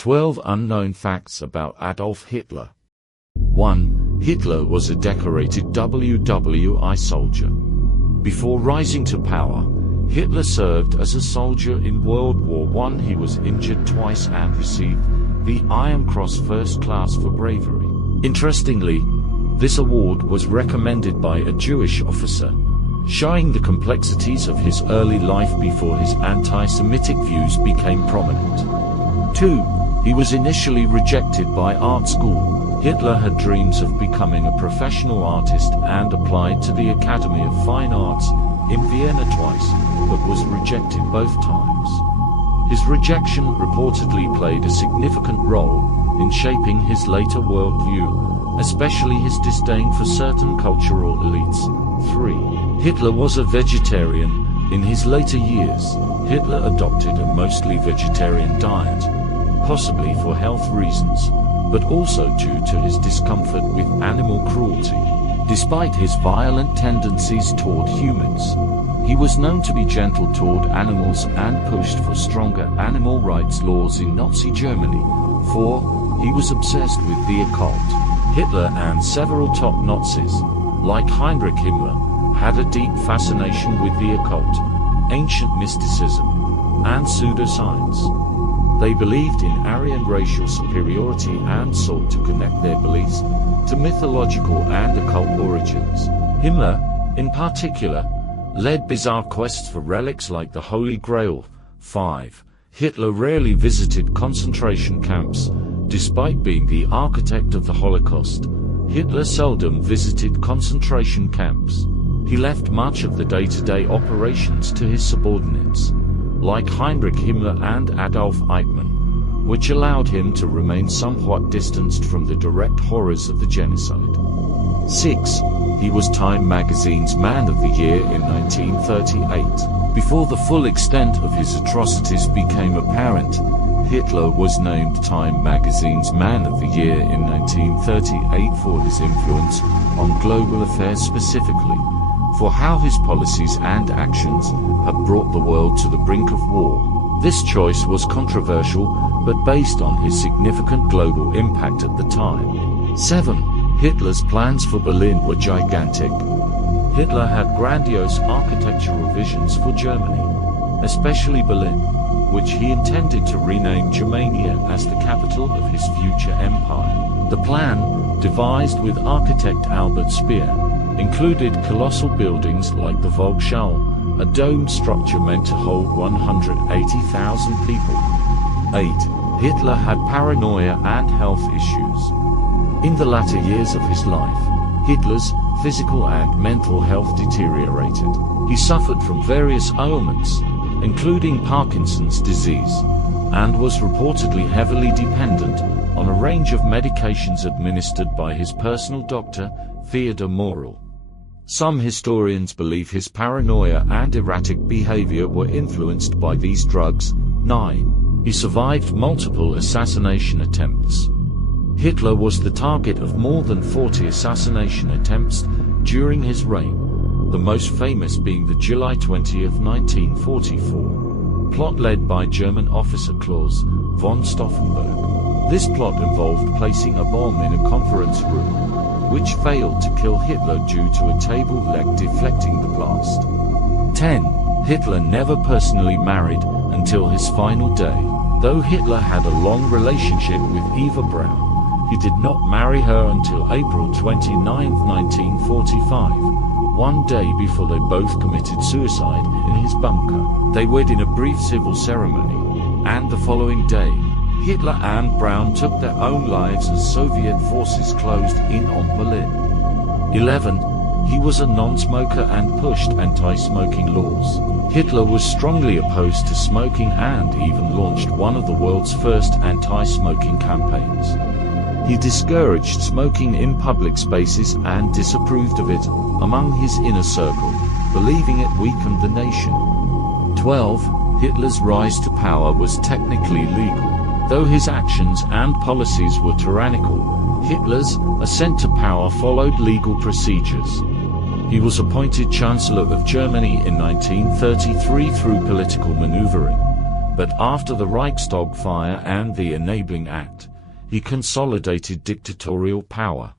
12 Unknown Facts About Adolf Hitler. 1. Hitler was a decorated WWI soldier. Before rising to power, Hitler served as a soldier in World War I. He was injured twice and received the Iron Cross First Class for bravery. Interestingly, this award was recommended by a Jewish officer, showing the complexities of his early life before his anti-Semitic views became prominent. 2. He was initially rejected by art school. Hitler had dreams of becoming a professional artist and applied to the Academy of Fine Arts in Vienna twice, but was rejected both times. His rejection reportedly played a significant role in shaping his later worldview, especially his disdain for certain cultural elites. 3. Hitler was a vegetarian. In his later years, Hitler adopted a mostly vegetarian diet, possibly for health reasons, but also due to his discomfort with animal cruelty. Despite his violent tendencies toward humans, he was known to be gentle toward animals and pushed for stronger animal rights laws in Nazi Germany. 4. He was obsessed with the occult. Hitler and several top Nazis, like Heinrich Himmler, had a deep fascination with the occult, ancient mysticism, and pseudoscience. They believed in Aryan racial superiority and sought to connect their beliefs to mythological and occult origins. Himmler, in particular, led bizarre quests for relics like the Holy Grail. 5. Hitler rarely visited concentration camps. Despite being the architect of the Holocaust, Hitler seldom visited concentration camps. He left much of the day-to-day operations to his subordinates, like Heinrich Himmler and Adolf Eichmann, which allowed him to remain somewhat distanced from the direct horrors of the genocide. 6. He was Time magazine's Man of the Year in 1938. Before the full extent of his atrocities became apparent, Hitler was named Time magazine's Man of the Year in 1938 for his influence on global affairs, specifically for how his policies and actions had brought the world to the brink of war. This choice was controversial, but based on his significant global impact at the time. 7. Hitler's plans for Berlin were gigantic. Hitler had grandiose architectural visions for Germany, especially Berlin, which he intended to rename Germania as the capital of his future empire. The plan, devised with architect Albert Speer, included colossal buildings like the Volkshalle, a domed structure meant to hold 180,000 people. 8. Hitler had paranoia and health issues. In the latter years of his life, Hitler's physical and mental health deteriorated. He suffered from various ailments, including Parkinson's disease, and was reportedly heavily dependent on a range of medications administered by his personal doctor, Theodor Morell. Some historians believe his paranoia and erratic behavior were influenced by these drugs. 9. He survived multiple assassination attempts. Hitler was the target of more than 40 assassination attempts during his reign, the most famous being the July 20, 1944 plot led by German officer Klaus von Stauffenberg. This plot involved placing a bomb in a conference room, which failed to kill Hitler due to a table leg deflecting the blast. 10. Hitler never personally married until his final day. Though Hitler had a long relationship with Eva Braun, he did not marry her until April 29, 1945, one day before they both committed suicide in his bunker. They wed in a brief civil ceremony, and the following day, Hitler and Braun took their own lives as Soviet forces closed in on Berlin. 11. He was a non-smoker and pushed anti-smoking laws. Hitler was strongly opposed to smoking and even launched one of the world's first anti-smoking campaigns. He discouraged smoking in public spaces and disapproved of it among his inner circle, believing it weakened the nation. 12. Hitler's rise to power was technically legal. Though his actions and policies were tyrannical, Hitler's ascent to power followed legal procedures. He was appointed Chancellor of Germany in 1933 through political maneuvering, But after the Reichstag fire and the Enabling Act, he consolidated dictatorial power.